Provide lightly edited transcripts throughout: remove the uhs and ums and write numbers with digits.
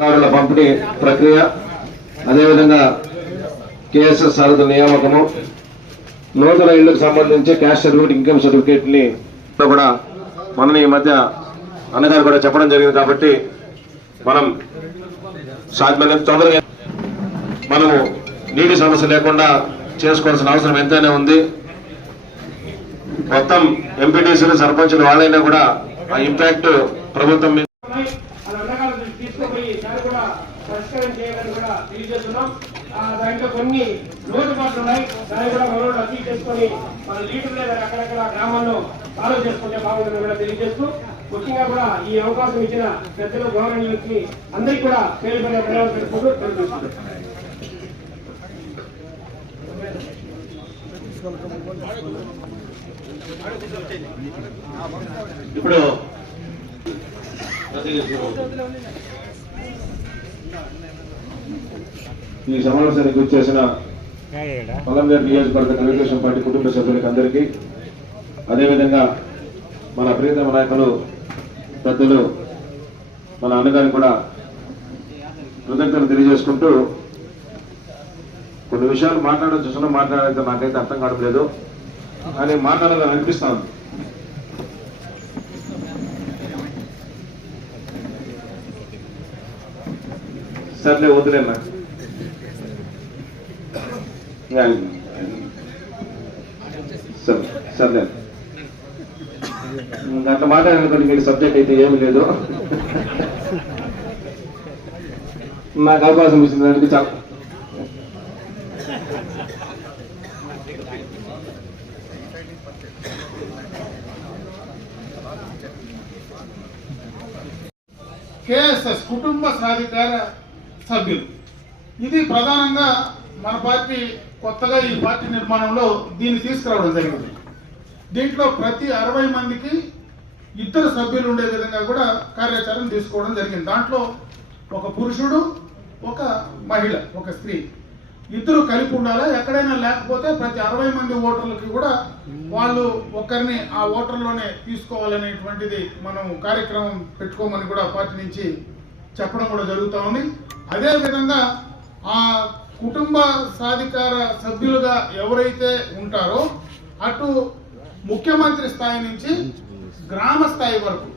కార్డుల పంపిణీ ప్రక్రియ, అదేవిధంగా కేఎస్ఎస్ సారథుల నియామకము, నూతన ఇళ్లకు సంబంధించి క్యాష్ సర్టిఫికేట్, ఇన్కమ్ సర్టిఫికేట్ ని కూడా మనం ఈ మధ్య అన్నగారు కూడా చెప్పడం జరిగింది. కాబట్టి మనం సాధ్యమైనంత తొందరగా మనము నీటి సమస్య లేకుండా చేసుకోవాల్సిన అవసరం ఎంతైనా ఉంది. మొత్తం ఎంపీటీసీలు, సర్పంచులు వాళ్ళైనా కూడా ఆ ఇంపాక్ట్ ప్రభుత్వం మీద పరిష్కారం చేయాలని కూడా తెలియజేస్తున్నాం. దాంట్లో కొన్ని లోటుపాట్లు ఉన్నాయి, దాన్ని కూడా మనం అర్థం చేసుకొని మన లీడర్ లేదా అక్కడక్కడ గ్రామాల్లో ఫాలో చేసుకుంటే బాగుందని కూడా తెలియజేస్తూ, ముఖ్యంగా కూడా ఈ అవకాశం ఇచ్చిన పెద్దలు, గవర్నమెంట్కి అందరికీ కూడా పేరు ధన్యవాదాలు తెలుపుతూ తెలియజేస్తున్నాం. ఇప్పుడు ఈ సమావేశానికి వచ్చేసిన పలంనేరు నియోజకవర్గ తెలుగుదేశం పార్టీ కుటుంబ సభ్యులకి అందరికీ, అదేవిధంగా మన ప్రియతమ నాయకులు పెద్దలు మన అన్నగారికి కూడా కృతజ్ఞతలు తెలియజేసుకుంటూ, కొన్ని విషయాలు మాట్లాడడం చూసినా మాట్లాడితే నాకైతే అర్థం కావడం లేదు, కానీ మాట్లాడాలని అనిపిస్తాను. సర్లే వద్దులేనా, సర్లే అట్లా మాట్లాడాలనుకోండి, మీకు సబ్జెక్ట్ అయితే ఏమి లేదు. నాకు అవకాశం ఇచ్చింది దానికి చాలా కేఎస్ఎస్ కుటుంబ సాధికార సభ్యులు. ఇది ప్రధానంగా మన పార్టీ కొత్తగా ఈ పార్టీ నిర్మాణంలో దీన్ని తీసుకురావడం జరిగింది. దీంట్లో ప్రతి 60 మందికి 2 సభ్యులు ఉండే విధంగా కూడా కార్యాచరణ తీసుకోవడం జరిగింది. దాంట్లో ఒక పురుషుడు, ఒక మహిళ, ఒక స్త్రీ, 2 కలిపి ఉండాలా. ఎక్కడైనా లేకపోతే ప్రతి 60 మంది ఓటర్లకి కూడా వాళ్ళు ఒకరిని ఆ ఓటర్లోనే తీసుకోవాలనేటువంటిది మనం కార్యక్రమం పెట్టుకోమని కూడా పార్టీ నుంచి చెప్పడం కూడా జరుగుతూ ఉంది. అదేవిధంగా ఆ కుటుంబ సాధికార సభ్యులుగా ఎవరైతే ఉంటారో అటు ముఖ్యమంత్రి స్థాయి నుంచి గ్రామ స్థాయి వరకు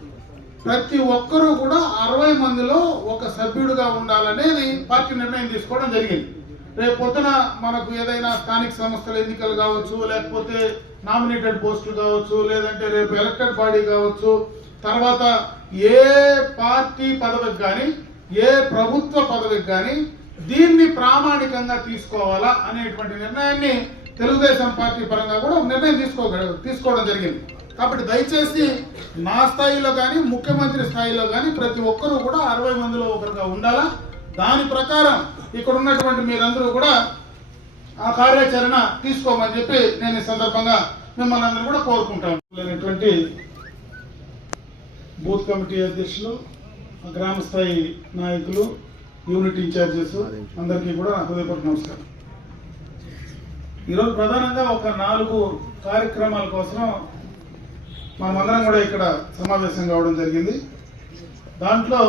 ప్రతి ఒక్కరూ కూడా 60 మందిలో ఒక సభ్యుడిగా ఉండాలనేది పార్టీ నిర్ణయం తీసుకోవడం జరిగింది. రేపు పొద్దున మనకు ఏదైనా స్థానిక సంస్థల ఎన్నికలు కావచ్చు, లేకపోతే నామినేటెడ్ పోస్టులు కావచ్చు, లేదంటే రేపు ఎలక్టెడ్ బాడీ కావచ్చు, తర్వాత ఏ పార్టీ పదవికి కానీ ఏ ప్రభుత్వ పదవికి కానీ దీన్ని ప్రామాణికంగా తీసుకోవాలా అనేటువంటి నిర్ణయాన్ని తెలుగుదేశం పార్టీ పరంగా కూడా నిర్ణయం తీసుకోవడం జరిగింది. కాబట్టి దయచేసి నా స్థాయిలో కానీ ముఖ్యమంత్రి స్థాయిలో కానీ ప్రతి ఒక్కరూ కూడా 60 మందిలో ఒకరుగా ఉండాలా. దాని ప్రకారం ఇక్కడ ఉన్నటువంటి మీరందరూ కూడా ఆ కార్యాచరణ తీసుకోమని చెప్పి నేను ఈ సందర్భంగా మిమ్మల్ని అందరూ కూడా కోరుకుంటాను. లేనటువంటి బూత్ కమిటీ అధ్యక్షులు, గ్రామ స్థాయి నాయకులు, యూనిట్ ఇన్ఛార్జెస్ అందరికీ కూడా హృదయపూర్వక నమస్కారం. ఈరోజు ప్రధానంగా ఒక 4 కార్యక్రమాల కోసం మనమందరం కూడా ఇక్కడ సమావేశం కావడం జరిగింది. దాంట్లో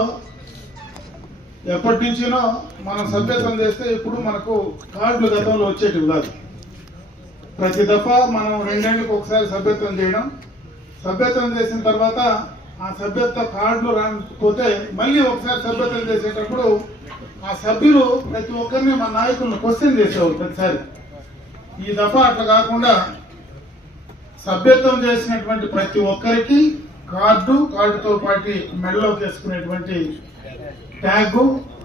ఎప్పటి నుంచినో మనం సభ్యత్వం చేస్తే ఇప్పుడు మనకు కార్డులు గతంలో వచ్చేటివి కాదు. ప్రతి దఫా మనం 2 ఏళ్ళకి ఒకసారి సభ్యత్వం చేయడం, సభ్యత్వం చేసిన తర్వాత ఆ సభ్యత్వ కార్డులు రాకపోతే మళ్ళీ ఒకసారి సభ్యత్వం చేసేటప్పుడు ఆ సభ్యులు ప్రతి ఒక్కరిని మన నాయకులను క్వశ్చన్ చేసేవారు ప్రతిసారి. ఈ దఫా అట్లా కాకుండా సభ్యత్వం చేసినటువంటి ప్రతి ఒక్కరికి కార్డుతో పాటు మెడలోకి వేసుకునేటువంటి ట్యాగ్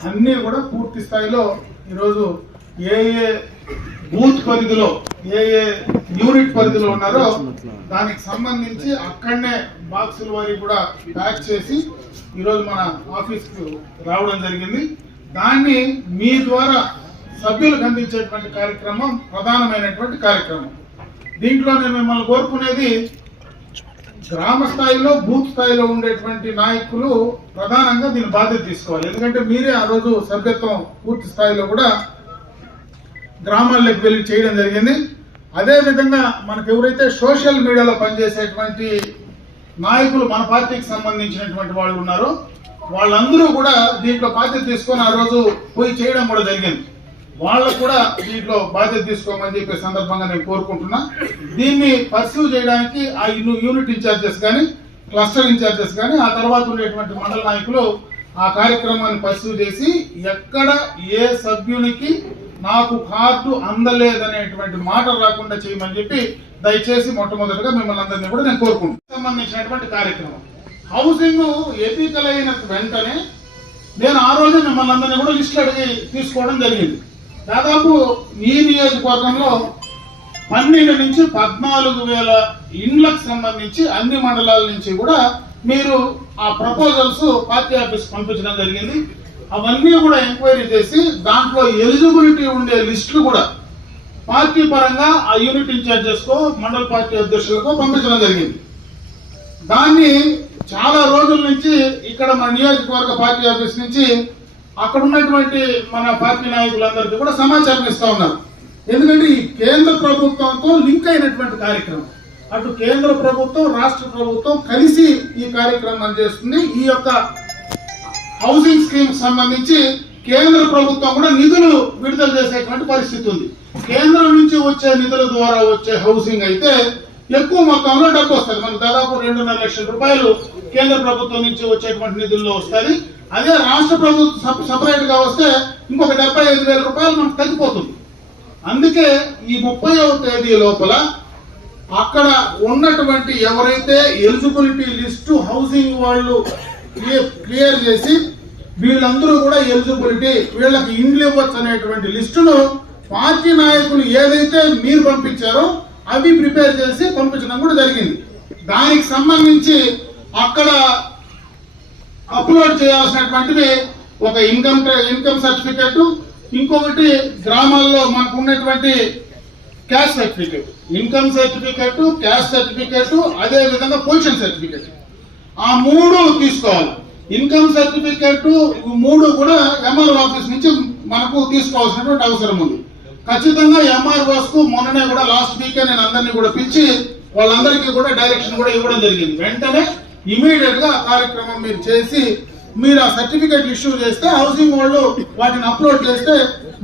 అన్నీ కూడా పూర్తి స్థాయిలో ఈరోజు ఏ బూత్ పరిధిలో ఏ యూనిట్ పరిధిలో ఉన్నారో దానికి సంబంధించి అక్కడనే బాక్సుల వారి కూడా ప్యాక్ చేసి ఈరోజు మన ఆఫీస్కు రావడం జరిగింది. దాన్ని మీ ద్వారా సభ్యులకు అందించేటువంటి కార్యక్రమం ప్రధానమైనటువంటి కార్యక్రమం. దీంట్లో నేను మిమ్మల్ని కోరుకునేది, గ్రామ స్థాయిలో బూత్ స్థాయిలో ఉండేటువంటి నాయకులు ప్రధానంగా దీని బాధ్యత తీసుకోవాలి. ఎందుకంటే మీరే ఆ రోజు సభ్యత్వం పూర్తి స్థాయిలో కూడా గ్రామాల్లోకి వెళ్ళి చేయడం జరిగింది. అదేవిధంగా మనకు ఎవరైతే సోషల్ మీడియాలో పనిచేసేటువంటి నాయకులు మన పార్టీకి సంబంధించినటువంటి వాళ్ళు ఉన్నారో వాళ్ళందరూ కూడా దీంట్లో బాధ్యత తీసుకొని ఆ రోజు పోయి చేయడం కూడా జరిగింది. వాళ్ళకు కూడా దీంట్లో బాధ్యత తీసుకోమని చెప్పే సందర్భంగా నేను కోరుకుంటున్నా. దీన్ని పర్సీవ్ చేయడానికి ఆ యూనిట్ ఇన్ఛార్జెస్ కానీ క్లస్టర్ ఇన్ఛార్జెస్ కానీ ఆ తర్వాత ఉండేటువంటి మండల నాయకులు ఆ కార్యక్రమాన్ని పర్సీవ్ చేసి ఎక్కడ ఏ సభ్యునికి నాకు కార్డు అందలేదనేటువంటి మాట రాకుండా చేయమని చెప్పి దయచేసి మొట్టమొదటిగా మిమ్మల్ని అందరినీ కూడా నేను కోరుకుంటున్నాను. సంబంధించినటువంటి కార్యక్రమం హౌసింగ్ ఎపికలైన వెంటనే నేను ఆ రోజు మిమ్మల్ని అందరినీ కూడా లిస్టులు అడిగి తీసుకోవడం జరిగింది. దాదాపు ఈ నియోజకవర్గంలో 12 నుంచి 14,000 ఇండ్లకు సంబంధించి అన్ని మండలాల నుంచి కూడా మీరు ఆ ప్రపోజల్స్ పార్టీ ఆఫీస్ పంపించడం జరిగింది. అవన్నీ కూడా ఎంక్వైరీ చేసి దాంట్లో ఎలిజిబిలిటీ ఉండే లిస్టులు కూడా పార్టీ పరంగా ఆ యూనిట్ ఇన్ఛార్జెస్కో మండల పార్టీ అధ్యక్షులకో పంపించడం జరిగింది. దాన్ని చాలా రోజుల నుంచి ఇక్కడ మన నియోజకవర్గ పార్టీ ఆఫీస్ నుంచి అక్కడ ఉన్నటువంటి మన పార్టీ నాయకులందరికీ కూడా సమాచారం ఇస్తా ఉన్నారు. ఎందుకంటే ఈ కేంద్ర ప్రభుత్వంతో లింక్ అయినటువంటి కార్యక్రమం, అటు కేంద్ర ప్రభుత్వం రాష్ట్ర ప్రభుత్వం కలిసి ఈ కార్యక్రమం చేస్తుంది. ఈ యొక్క హౌసింగ్ స్కీమ్ సంబంధించి కేంద్ర ప్రభుత్వం కూడా నిధులు విడుదల చేసేటువంటి పరిస్థితి ఉంది. కేంద్రం నుంచి వచ్చే నిధుల ద్వారా వచ్చే హౌసింగ్ అయితే ఎక్కువ మొత్తంలో డబ్బు వస్తుంది. మనకు దాదాపు 2.5 లక్షల రూపాయలు కేంద్ర ప్రభుత్వం నుంచి వచ్చేటువంటి నిధుల్లో వస్తుంది. అదే రాష్ట్ర ప్రభుత్వం సపరేట్ గా వస్తే ఇంకొక 75,000 రూపాయలు మనకు తగ్గిపోతుంది. అందుకే ఈ 30వ తేదీ లోపల అక్కడ ఉన్నటువంటి ఎవరైతే ఎలిజిబిలిటీ లిస్టు హౌసింగ్ వాళ్ళు క్లియర్ చేసి వీళ్ళందరూ కూడా ఎలిజిబిలిటీ వీళ్ళకి ఇండ్లు ఇవ్వచ్చు అనేటువంటి లిస్టును పార్టీ నాయకులు ఏదైతే మీరు పంపించారో అవి ప్రిపేర్ చేసి పంపించడం కూడా జరిగింది. దానికి సంబంధించి అక్కడ అప్లోడ్ చేయాల్సినటువంటివి ఒక ఇన్కమ్ సర్టిఫికెట్, ఇంకొకటి గ్రామాల్లో మనకు ఉన్నటువంటి caste certificate, income certificate, caste certificate, అదే విధంగా పొజిషన్ సర్టిఫికెట్, ఆ 3 తీసుకోవాలి. ఇన్కమ్ సర్టిఫికెట్ 3 కూడా ఎంఆర్ఓ ఆఫీస్ నుంచి మనకు తీసుకోవాల్సినటువంటి అవసరం ఉంది. ఖచ్చితంగా ఎంఆర్ఓస్ కు మొన్ననే కూడా లాస్ట్ వీకే నేను అందరినీ కూడా పిలిచి వాళ్ళందరికీ కూడా డైరెక్షన్ కూడా ఇవ్వడం జరిగింది. వెంటనే ఇమీడియట్ గా ఆ కార్యక్రమం మీరు చేసి మీరు ఆ సర్టిఫికెట్ ఇష్యూ చేస్తే హౌసింగ్ వాళ్ళు వాటిని అప్లోడ్ చేస్తే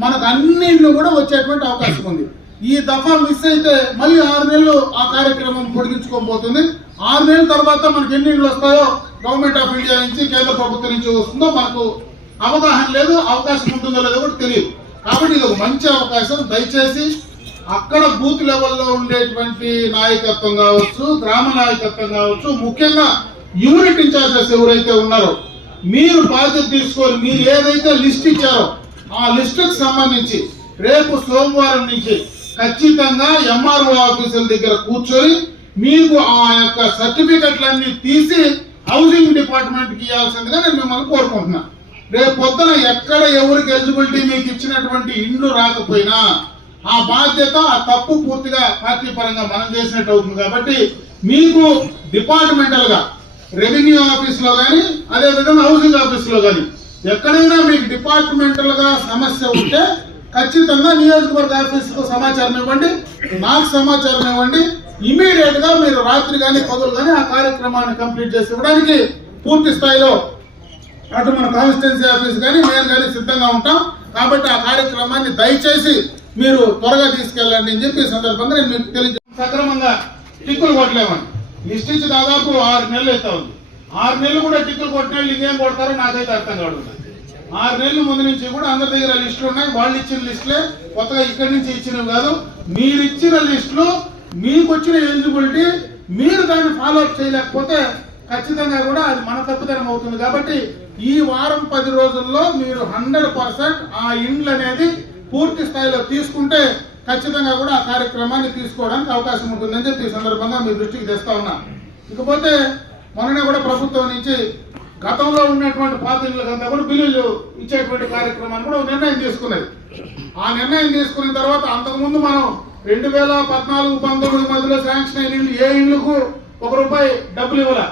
మనకు అన్నింటిలో కూడా వచ్చేటువంటి అవకాశం ఉంది. ఈ దఫా మిస్ అయితే మళ్ళీ 6 నెలలు ఆ కార్యక్రమం పొడిగించుకోబోతుంది. 6 నెలల తర్వాత మనకి ఎన్ని ఇళ్ళు వస్తాయో గవర్నమెంట్ ఆఫ్ ఇండియా నుంచి కేంద్ర ప్రభుత్వం నుంచి వస్తుందో మనకు అవగాహన లేదు, అవకాశం ఉంటుందో లేదో కూడా తెలియదు. కాబట్టి ఇది ఒక మంచి అవకాశం. దయచేసి అక్కడ బూత్ లెవెల్లో ఉండేటువంటి నాయకత్వం కావచ్చు, గ్రామ నాయకత్వం కావచ్చు, ముఖ్యంగా యూనిట్ ఇన్ఛార్జెస్ ఎవరైతే ఉన్నారో మీరు బాధ్యత తీసుకొని మీరు ఏదైతే లిస్ట్ ఇచ్చారో ఆ లిస్టుకు సంబంధించి రేపు సోమవారం నుంచి ఖచ్చితంగా ఎంఆర్ఓ ఆఫీసుల దగ్గర కూర్చొని మీకు ఆ యొక్క సర్టిఫికెట్లన్నీ తీసి హౌసింగ్ డిపార్ట్మెంట్ కి ఇవ్వాల్సిందిగా నేను మిమ్మల్ని కోరుకుంటున్నా. రేపు పొద్దున ఎక్కడ ఎవరికి ఎలిజిబిలిటీ మీకు ఇచ్చినటువంటి ఇండ్లు రాకపోయినా ఆ బాధ్యత ఆ తప్పు పూర్తిగా పార్టీ పరంగా మనం చేసినట్టు అవుతుంది. కాబట్టి మీకు డిపార్ట్మెంటల్ గా రెవెన్యూ ఆఫీస్ లో కానీ అదే విధంగా హౌసింగ్ ఆఫీస్ లో కానీ ఎక్కడైనా మీకు డిపార్ట్మెంటల్ గా సమస్య ఉంటే ఖచ్చితంగా నియోజకవర్గ ఆఫీస్ కు సమాచారం ఇవ్వండి, నాకు సమాచారం ఇవ్వండి. ఇమీడియట్ గా మీరు రాత్రి కానీ పగలు కానీ ఆ కార్యక్రమాన్ని కంప్లీట్ చేసి ఇవ్వడానికి పూర్తి స్థాయిలో అటు మన కాన్స్టిట్యున్సీ ఆఫీస్ కానీ నేను కానీ సిద్ధంగా ఉంటాం. కాబట్టి ఆ కార్యక్రమాన్ని దయచేసి మీరు త్వరగా తీసుకెళ్ళండి అని చెప్పి సందర్భంగా నేను మీకు తెలియజేస్తాను. సక్రమంగా టిక్కులు కొట్టలేమని లిస్ట్ ఇచ్చి దాదాపు 6 నెలలు అయితే ఉంది. 6 నెలలు కూడా టిక్కులు కొట్టిన వాళ్ళు ఇంకేం కొడతారో నాకైతే అర్థం కాదు. 6 నెలల ముందు నుంచి కూడా అందరి దగ్గర లిస్టులు ఉన్నాయి. వాళ్ళు ఇచ్చిన లిస్టులే, కొత్తగా ఇక్కడి నుంచి ఇచ్చినవి కాదు. మీరు ఇచ్చిన లిస్టులు మీకు వచ్చిన ఎలిజిబిలిటీ మీరు దాన్ని ఫాలో అప్ చేయలేకపోతే ఖచ్చితంగా కూడా అది మన తప్పుదనం అవుతుంది. కాబట్టి ఈ వారం 10 రోజుల్లో మీరు 100% ఆ ఇండ్లు అనేది పూర్తి స్థాయిలో తీసుకుంటే ఖచ్చితంగా కూడా ఆ కార్యక్రమాన్ని తీసుకోవడానికి అవకాశం ఉంటుందని చెప్పి ఈ సందర్భంగా మీ దృష్టికి తెస్తా ఉన్నా. ఇకపోతే మొన్ననే కూడా ప్రభుత్వం నుంచి గతంలో ఉన్నటువంటి పాత ఇళ్ళకంతా కూడా బిల్లులు ఇచ్చేటువంటి కార్యక్రమాన్ని కూడా నిర్ణయం తీసుకున్నది. ఆ నిర్ణయం తీసుకున్న తర్వాత అంతకుముందు మనం 2014-19 మధ్యలో శాంక్షన్ అయిన ఇళ్ళు ఏ ఇళ్లకు ₹1 డబ్బులు ఇవ్వాల.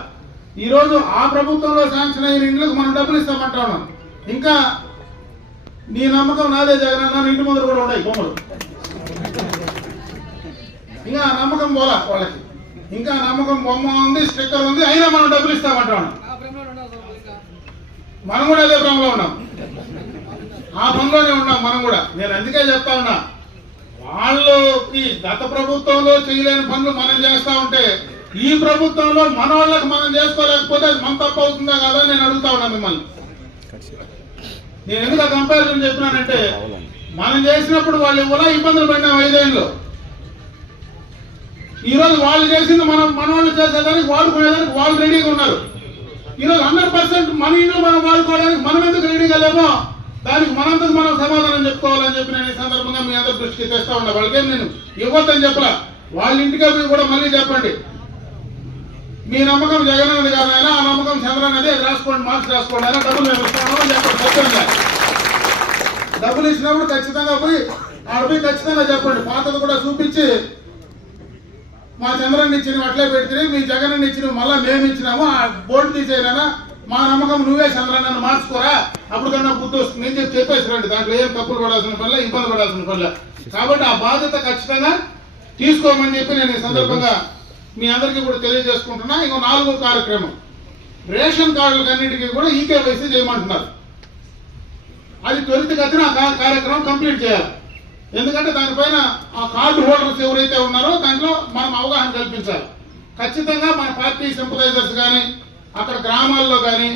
ఈ రోజు ఆ ప్రభుత్వంలో శాంక్షన్ అయిన ఇళ్లకు మనం డబ్బులు ఇస్తామంటా ఉన్నాం. ఇంకా నీ నమ్మకం నాదే జగన్ ఇంటి ముందర కూడా ఉన్నాయి బొమ్మలు. ఇంకా నమ్మకం పోలా వాళ్ళకి, ఇంకా నమ్మకం బొమ్మ ఉంది, స్టిక్కర్ ఉంది, అయినా మనం డబ్బులు ఇస్తామంటా ఉన్నాం. మనం కూడా అదే భ్రమలో ఉన్నాం, ఆ పనిలోనే ఉన్నాం మనం కూడా. నేను అందుకే చెప్తా ఉన్నా, వాళ్ళకి గత ప్రభుత్వంలో చేయలేని పనులు మనం చేస్తా ఉంటే ఈ ప్రభుత్వంలో మన వాళ్ళకి మనం చేసుకోలేకపోతే అది మన తప్పు అవుతుందా కదా నేను అడుగుతా ఉన్నా మిమ్మల్ని. నేను ఎందుకు ఆ కంపారిజన్ చెప్పినానంటే, మనం చేసినప్పుడు వాళ్ళు ఇవ్వలా, ఇబ్బందులు పడినాం 5 ఏళ్ళు. ఈరోజు వాళ్ళు చేసింది మన వాళ్ళు చేసేదానికి వాడుకునేదానికి వాళ్ళు రెడీగా ఉన్నారు. ఈరోజు 100% మన ఇంట్లో మనం వాడుకోవడానికి మనం ఎందుకు రెడీగా లేమో దానికి మనంతకు మనం సమాధానం చెప్పుకోవాలని చెప్పి నేను ఈ సందర్భంగా మీ అందరి దృష్టికి తెస్తా ఉన్నా. వాళ్ళకేం నేను ఇవ్వద్దని చెప్పలా, వాళ్ళ ఇంటికి పోయి కూడా మళ్ళీ చెప్పండి, మీ నమ్మకం జగన్ అనేది కాదైనా ఆ నమ్మకం చంద్రన్ అనేది రాసుకోండి, మార్క్స్ రాసుకోండి అయినా డబ్బులు మేము ఇస్తామని చెప్పండి. ఖచ్చితంగా డబ్బులు ఇచ్చినప్పుడు ఖచ్చితంగా పోయి ఆడపోయి ఖచ్చితంగా చెప్పండి. పాతది కూడా చూపించి, మా చంద్రన్ ఇచ్చినవి అట్లే పెడితే మీ జగన్ ఇచ్చినవి మళ్ళీ మేము ఇచ్చినాము, ఆ బోర్డు తీసేనా మా నమ్మకం నువ్వే చంద్రన్ నన్ను మార్చుకోరా, అప్పుడు కన్నా బుద్ధి వస్తుంది నేను చెప్పేసి రండి. దాంట్లో ఏం తప్పులు పడాల్సిన పనుల, ఇబ్బంది పడాల్సిన పనుల. కాబట్టి ఆ బాధ్యత ఖచ్చితంగా తీసుకోమని చెప్పి నేను ఈ సందర్భంగా మీ అందరికీ కూడా తెలియజేసుకుంటున్నా. ఇంకో 4వ కార్యక్రమం, రేషన్ కార్డులకు అన్నింటికీ కూడా ఈకేవైసీ చేయమంటున్నారు. అది త్వరితగతిన ఆ కార్యక్రమం కంప్లీట్ చేయాలి. ఎందుకంటే దానిపైన ఆ కార్డు హోల్డర్స్ ఎవరైతే ఉన్నారో దాంట్లో మనం అవగాహన కల్పించాలి. ఖచ్చితంగా మన పార్టీ సింపథైజర్స్ కానీ అక్కడ గ్రామాల్లో కానీ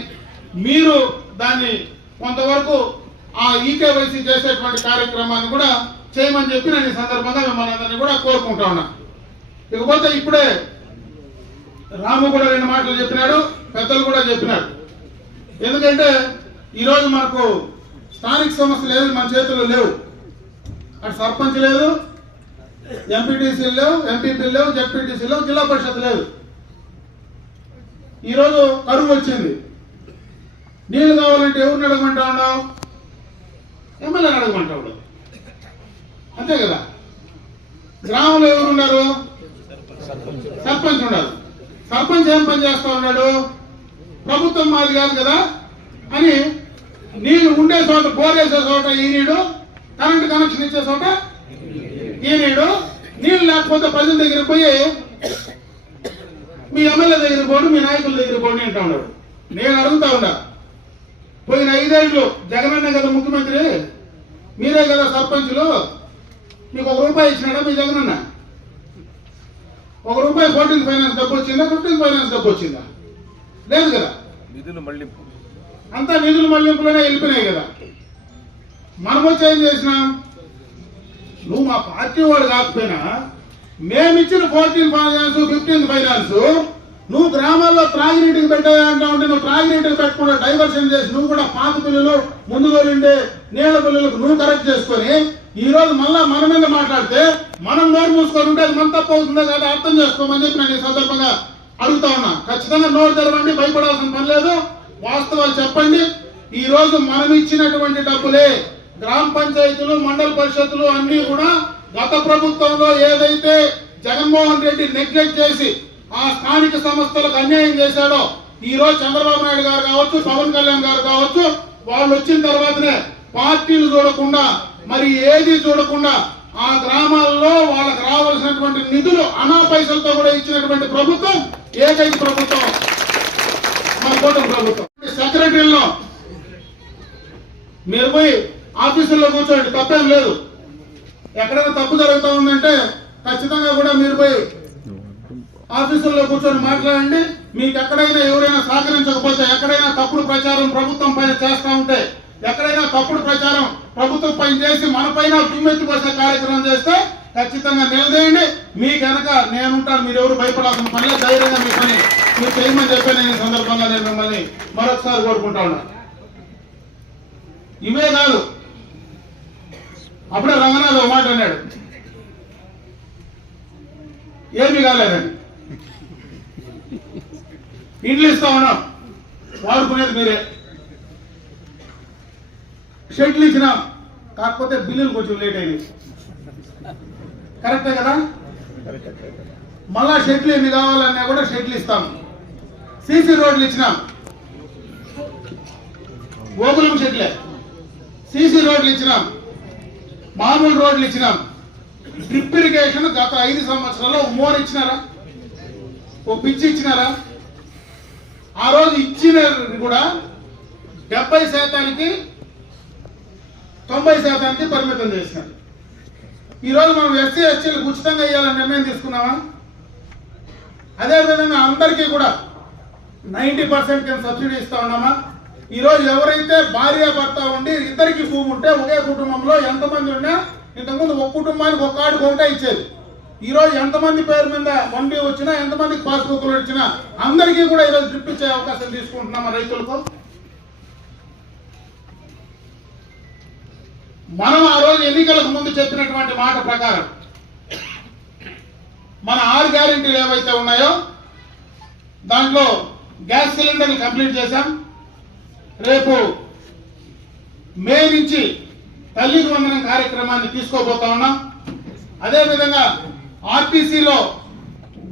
మీరు దాన్ని కొంతవరకు ఆ ఈకేవైసీ చేసేటువంటి కార్యక్రమాన్ని కూడా చేయమని చెప్పి నేను ఈ సందర్భంగా మిమ్మల్ని అందరినీ కూడా కోరుకుంటా ఉన్నా. ఇకపోతే ఇప్పుడే రాము కూడా 2 మాటలు చెప్పినాడు, పెద్దలు కూడా చెప్పినాడు. ఎందుకంటే ఈరోజు మనకు స్థానిక సమస్యలు ఏవి మన చేతుల్లో లేవు. అటు సర్పంచ్ లేదు, ఎంపీటీసీలు లేవు, ఎంపీపీలు లేవు, జడ్పీటీసీలు లేవు, జిల్లా పరిషత్ లేదు. ఈరోజు కరువు వచ్చింది, నీళ్లు కావాలంటే ఎవరిని అడగమంటా ఉన్నావు? ఎమ్మెల్యేని అడగమంటావు, అంతే కదా. గ్రామంలో ఎవరున్నారు? సర్పంచ్ ఉన్నారు. సర్పంచ్ ఏం పని చేస్తా ఉన్నాడు? ప్రభుత్వం మాది కాదు కదా అని నీళ్లు ఉండే చోట, బోరేసే చోట ఈనీడు, కరెంటు కనెక్షన్ ఇచ్చే చోట ఈనీడు, నీళ్లు లేకపోతే ప్రజల దగ్గర పోయి మీ ఎమ్మెల్యే దగ్గర పోండి, మీ నాయకుల దగ్గర పోండి అంటా ఉన్నాడు. నేను అడుగుతా ఉన్నా, పోయిన 5 ఏళ్ళు జగనన్నే కదా ముఖ్యమంత్రి, మీరే కదా సర్పంచులు, మీకు ₹1 ఇచ్చినాడా మీ జగనన్న? ₹1 14th ఫైనాన్స్ డబ్బు వచ్చిందా? 15th ఫైనాన్స్ డబ్బు వచ్చిందా? లేదు కదా. అంతా నిధులు మళ్లింపులోనే వెళ్ళిపోయినాయి కదా. మనం వచ్చి ఏం చేసినాం? నువ్వు మా పార్టీ వాడు కాకపోయినా మేమిచ్చిన 14th ఫైనాన్స్ 15th ఫైనాన్స్ నువ్వు గ్రామాల్లో త్రాగినీటికి పెట్టాయంటా ఉంటే నువ్వు త్రాగినీటికి పెట్టకుండా డైవర్షన్ చేసి నువ్వు కూడా పాత బిల్లులు ముందుగా ఉండే నీళ్ల బిల్లులకు నువ్వు కరెక్ట్ చేసుకొని ఈ రోజు మళ్ళా మన మీద మాట్లాడితే మనం నోరు మూసుకొని ఉంటే అది మన తప్పు అవుతుందో కదా అర్థం చేసుకోమని చెప్పి నేను ఈ సందర్భంగా అడుగుతా ఉన్నా. ఖచ్చితంగా నోరు తెరవండి, భయపడాల్సిన పని లేదు, వాస్తవాలు చెప్పండి. ఈ రోజు మనం ఇచ్చినటువంటి డబ్బులే గ్రామ పంచాయతీలు, మండల పరిషత్తులు అన్ని కూడా గత ప్రభుత్వంలో ఏదైతే జగన్మోహన్ రెడ్డి నెగ్లెక్ట్ చేసి ఆ స్థానిక సంస్థలకు అన్యాయం చేశాడో, ఈ రోజు చంద్రబాబు నాయుడు గారు కావచ్చు, పవన్ కళ్యాణ్ గారు కావచ్చు, వాళ్ళు వచ్చిన తర్వాతనే పార్టీలు చూడకుండా మరి ఏది చూడకుండా ఆ గ్రామాల్లో వాళ్ళకి రావాల్సినటువంటి నిధులు అనా పైసలతో కూడా ఇచ్చినటువంటి ప్రభుత్వం ఏకైక ప్రభుత్వం మన కూటమి ప్రభుత్వం. సెక్రటరీలో మీరు పోయి ఆఫీసుల్లో కూర్చోండి, తప్పేం లేదు. ఎక్కడైనా తప్పు జరుగుతూ ఉందంటే ఖచ్చితంగా కూడా మీరు పోయి ఆఫీసుల్లో కూర్చొని మాట్లాడండి. మీకు ఎక్కడైనా ఎవరైనా సహకరించకపోతే, ఎక్కడైనా తప్పుడు ప్రచారం ప్రభుత్వం పైన చేస్తూ ఉంటే, ఎక్కడైనా తప్పుడు ప్రచారం ప్రభుత్వం పైన చేసి మన పైన దుమ్మెత్తి పోసే కార్యక్రమం చేస్తే ఖచ్చితంగా నిలదేయండి. మీకు కనుక నేనుంటాను, మీరు ఎవరు భయపడాల్సిన పని, ధైర్యంగా మీ పని మీరు చేయమని చెప్పి నేను ఈ సందర్భంగా నేను మిమ్మల్ని మరొకసారి కోరుకుంటా ఉన్నా. ఇవే కాదు, అప్పుడే రంగనాథ్ ఒక మాట అన్నాడు, ఏమీ కాలేదని. ఇండ్లు ఇస్తా ఉన్నాం, వాడుకునేది మీరే. షెడ్లు ఇచ్చినాం, కాకపోతే బిల్లులు కొంచెం లేట్ అయినాయి. కరెక్టే కదా. మళ్ళా షెడ్లు ఎన్ని కావాలన్నా కూడా షెడ్లు ఇస్తాం. సీసీ రోడ్లు ఇచ్చినాం, గోకులం షెడ్లే. సీసీ రోడ్లు ఇచ్చినాం, మామూలు రోడ్లు ఇచ్చినాం. డ్రిప్ ఇరిగేషన్ గత 5 సంవత్సరాల్లో మోర్ ఇచ్చినారా? ఓ పిచ్చి ఇచ్చినారా? ఆ రోజు ఇచ్చిన కూడా 70% 90% పరిమితం చేసినారు. ఈరోజు మనం ఎస్సీ ఎస్టీలకు ఉచితంగా ఇవ్వాలని నిర్ణయం తీసుకున్నామా? అదేవిధంగా అందరికీ కూడా 90% కింద సబ్సిడీ ఇస్తా ఉన్నామా? ఈరోజు ఎవరైతే భార్యాభర్త ఉండి ఇద్దరికి భూమి ఉంటే ఒకే కుటుంబంలో ఎంతమంది ఉన్నా ఇంతకుముందు ఒక కుటుంబానికి ఒక కార్డు ఒకటే ఇచ్చేది. ఈరోజు ఎంతమంది పేరు మీద 1B వచ్చినా, ఎంతమందికి పాస్బుక్లు వచ్చినా అందరికీ కూడా ఈరోజు డ్రిప్ ఇచ్చే అవకాశం తీసుకుంటున్నామా రైతులకు? మనం ఆ రోజు ఎన్నికలకు ముందు చెప్పినటువంటి మాట ప్రకారం మన 6 గ్యారెంటీలు ఏవైతే ఉన్నాయో దాంట్లో గ్యాస్ సిలిండర్లు కంప్లీట్ చేశాం. రేపు మే నుంచి తల్లికి వందనం కార్యక్రమాన్ని తీసుకోబోతా ఉన్నాం. అదేవిధంగా ఆర్టీసీలో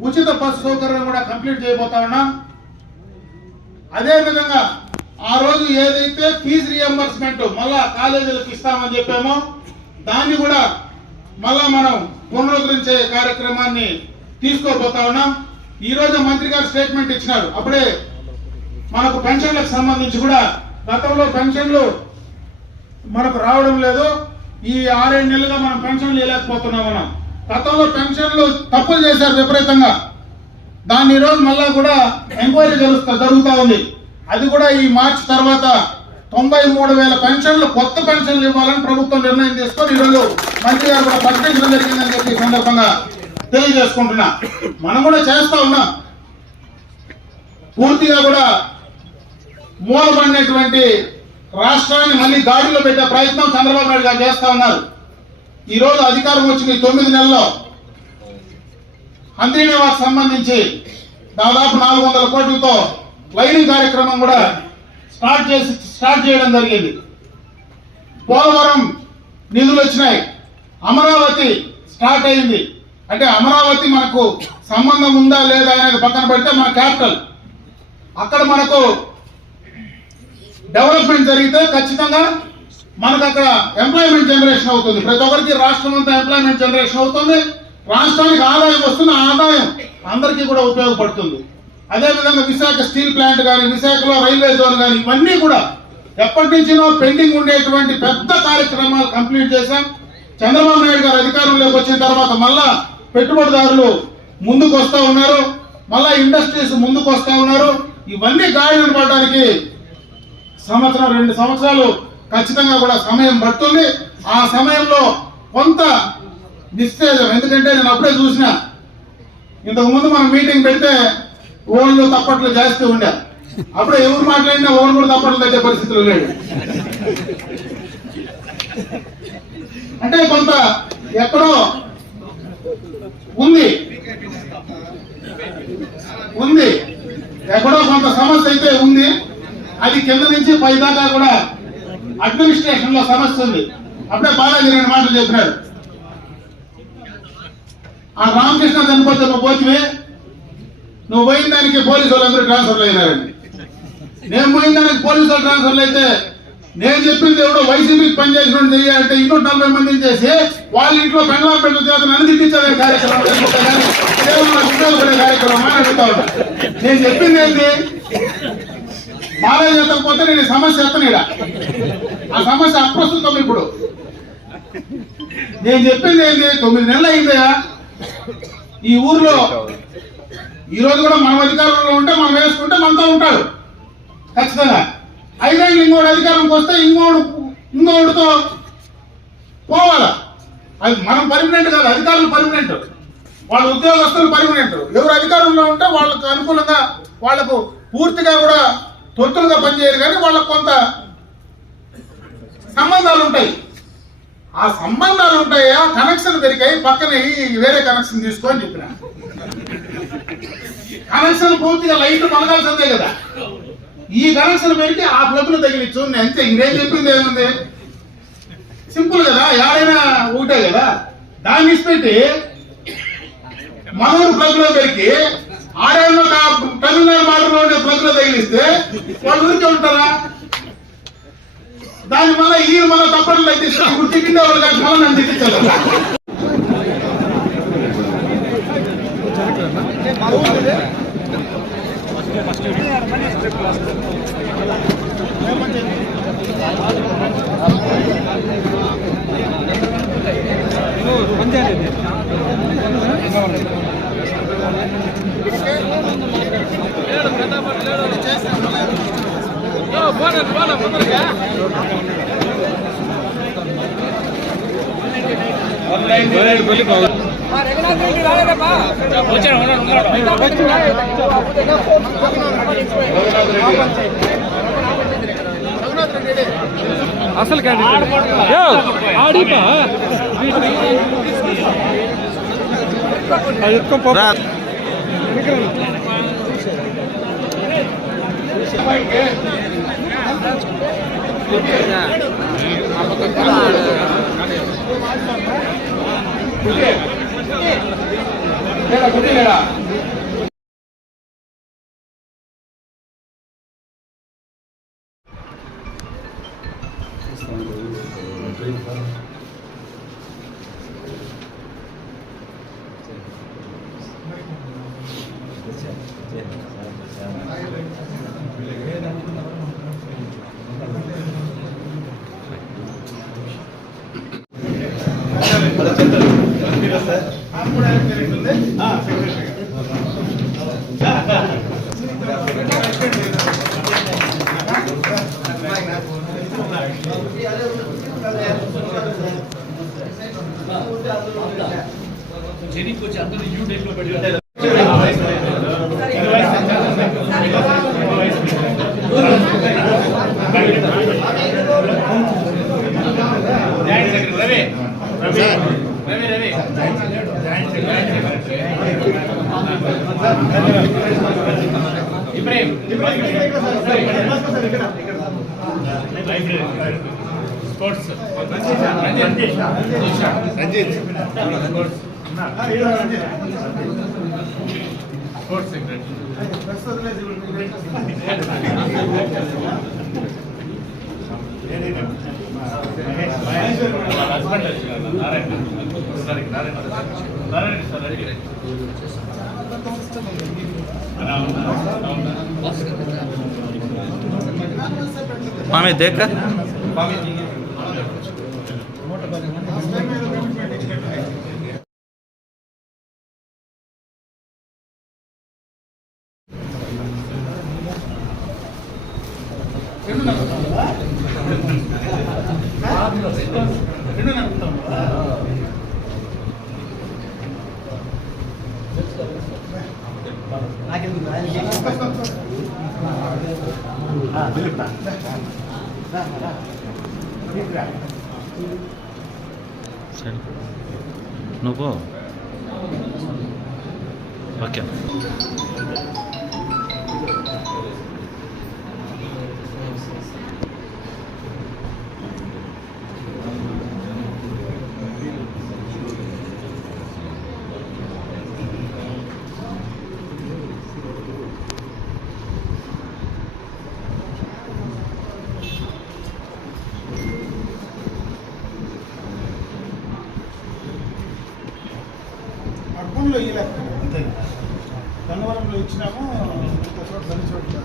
ఉచిత బస్సు సౌకర్యం కూడా కంప్లీట్ చేయబోతా ఉన్నాం. అదేవిధంగా ఆ రోజు ఏదైతే ఫీజు రియంబర్స్మెంట్ మళ్ళా కాలేజీలకు ఇస్తామని చెప్పామో దాన్ని కూడా మళ్ళా మనం పునరుద్ధరించే కార్యక్రమాన్ని తీసుకోబోతా ఉన్నాం. ఈ రోజు మంత్రి గారు స్టేట్మెంట్ ఇచ్చినారు. అప్పుడే మనకు పెన్షన్లకు సంబంధించి కూడా గతంలో పెన్షన్లు మనకు రావడం లేదు. ఈ 6-7 నెలలుగా మనం పెన్షన్లు ఇవ్వలేకపోతున్నాం. మనం గతంలో పెన్షన్లు తప్పులు చేశారు విపరీతంగా. దాన్ని ఈరోజు మళ్ళా కూడా ఎంక్వైరీ జరుగుతూ ఉంది. అది కూడా ఈ మార్చి తర్వాత 93,000 పెన్షన్లు కొత్త పెన్షన్లు ఇవ్వాలని ప్రభుత్వం నిర్ణయం తీసుకొని ఈరోజు మంత్రి గారు కూడా ప్రకటించడం జరిగిందని చెప్పి ఈ సందర్భంగా తెలియజేసుకుంటున్నా. మనం కూడా చేస్తా ఉన్నాం. పూర్తిగా కూడా మూలబడినటువంటి రాష్ట్రాన్ని మళ్ళీ గాడిలో పెట్టే ప్రయత్నం చంద్రబాబు నాయుడు గారు చేస్తా ఉన్నారు. ఈ రోజు అధికారం వచ్చిన 9 నెలల్లో హంద్రీనివాస్ సంబంధించి దాదాపు 400 కోట్లతో లైనింగ్ కార్యక్రమం కూడా స్టార్ట్ చేయడం జరిగింది. పోలవరం నిధులు వచ్చినాయి. అమరావతి స్టార్ట్ అయింది. అంటే అమరావతి మనకు సంబంధం ఉందా లేదా అనేది పక్కన పెడితే మన క్యాపిటల్. అక్కడ మనకు డెవలప్మెంట్ జరిగితే ఖచ్చితంగా మనకు అక్కడ ఎంప్లాయ్మెంట్ జనరేషన్ అవుతుంది. ప్రతి ఒక్కరికి రాష్ట్రం అంతా ఎంప్లాయ్మెంట్ జనరేషన్ అవుతుంది. రాష్ట్రానికి ఆదాయం వస్తున్న ఆదాయం అందరికీ కూడా ఉపయోగపడుతుంది. అదేవిధంగా విశాఖ స్టీల్ ప్లాంట్ కానీ, విశాఖలో రైల్వే జోన్ కానీ, ఇవన్నీ కూడా ఎప్పటి నుంచినో పెండింగ్ ఉండేటువంటి పెద్ద కార్యక్రమాలు కంప్లీట్ చేశాం. చంద్రబాబు నాయుడు గారు అధికారంలోకి వచ్చిన తర్వాత మళ్ళా పెట్టుబడిదారులు ముందుకు వస్తూ ఉన్నారు. మళ్ళా ఇండస్ట్రీస్ ముందుకు వస్తూ ఉన్నారు. ఇవన్నీ గాడిన పడడానికి 1-2 సంవత్సరాలు ఖచ్చితంగా కూడా సమయం పడుతుంది. ఆ సమయంలో కొంత నిస్తేజం, ఎందుకంటే నేను అప్పుడే చూసిన ఇంతకు ముందు మనం మీటింగ్ పెడితే ఓన్లు తప్పట్లు చేస్తూ ఉండే. అప్పుడే ఎవరు మాట్లాడినా ఓన్ కూడా తప్పట్లు తగ్గే పరిస్థితులు లేడు. అంటే కొంత ఎక్కడో ఉంది ఎక్కడో కొంత సమస్య అయితే ఉంది. అది కింద నుంచి పై దాకా కూడా అడ్మినిస్ట్రేషన్ లో సమస్య ఉంది. అప్పుడే బాలాజీ 2 మాటలు చెప్పినాడు. ఆ రామకృష్ణ చనిపోతే నువ్వు పోతివే, నువ్వు పోయిన దానికి పోలీసు వాళ్ళందరూ ట్రాన్స్ఫర్లు అయినారండి. నేను పోయిన దానికి పోలీసు వాళ్ళు ట్రాన్స్ఫర్లు అయితే నేను చెప్పింది ఎవడో వైసీపీకి పనిచేసిన చేయాలంటే 240 మందిని చేసి వాళ్ళ ఇంట్లో పెంగళం పెట్టు చేత నన్ను తిట్టించే కార్యక్రమం ఉపయోగపడే కార్యక్రమం అని అడుగుతా ఉన్నా. నేను చెప్పింది ఏంటి? బాలయ్య ఎత్తకపోతే నేను ఈ సమస్య ఎత్తనేడా? ఆ సమస్య అప్రస్తుతం. ఇప్పుడు నేను చెప్పింది ఏంటి? 9 నెలలు అయిందా ఈ ఊర్లో. ఈ రోజు కూడా మనం అధికారంలో ఉంటే మనం వేసుకుంటే మనతో ఉంటాడు ఖచ్చితంగా. 5 ఏళ్ళు ఇంకోటి అధికారంకి వస్తే ఇంకోటితో పోవాలా. అది మనం పర్మనెంట్ కాదు, అధికారులు పర్మనెంట్, వాళ్ళ ఉద్యోగస్తులు పర్మనెంట్. ఎవరు అధికారంలో ఉంటే వాళ్ళకు అనుకూలంగా వాళ్లకు పూర్తిగా కూడా తొత్తులుగా పనిచేయరు, కానీ వాళ్ళకు కొంత సంబంధాలు ఉంటాయి. ఆ సంబంధాలు ఉంటాయా, కనెక్షన్ పెరిగాయి, పక్కన వేరే కనెక్షన్ తీసుకొని చెప్పిన కనెక్షన్ పూర్తిగా లైట్ మనగాల్సిందే కదా. ఈ కనెక్షన్ పెరిగి ఆ ప్లగ్లు తగిలిచ్చు అంతే. ఇంకేం చెప్పింది ఏముంది? సింపుల్ కదా, ఎవరైనా ఒకటే కదా. దాన్ని ఇచ్చిపెట్టి మనూరు ప్లగ్ లో పెరిగి ఆడేళ్ళు తమిళనాడు మాటలో ఉండే ప్లగ్ లో తగిలిస్తే వాళ్ళు ఊరికే ఉంటారా? దాని వల్ల ఈయన మన తప్పట్లు తగ్గిస్తారు. ఇప్పుడు తిట్టిండే వాళ్ళు కాదు, మళ్ళీ నన్ను తిట్టించాలి. అసలు ఆడిపా వచ్చి అందరూ యూ డేట్ లో పెట్టారు. స్పోర్ట్స్ స్పోర్ట్స్ సెక్రటరీ मामे देख कर నువ్వు ఓకే అర్పణలో ఇవ్వలేదు అంతే. గన్నవరంలో ఇచ్చినాము, ఇంకో చోట దాని చోట్ల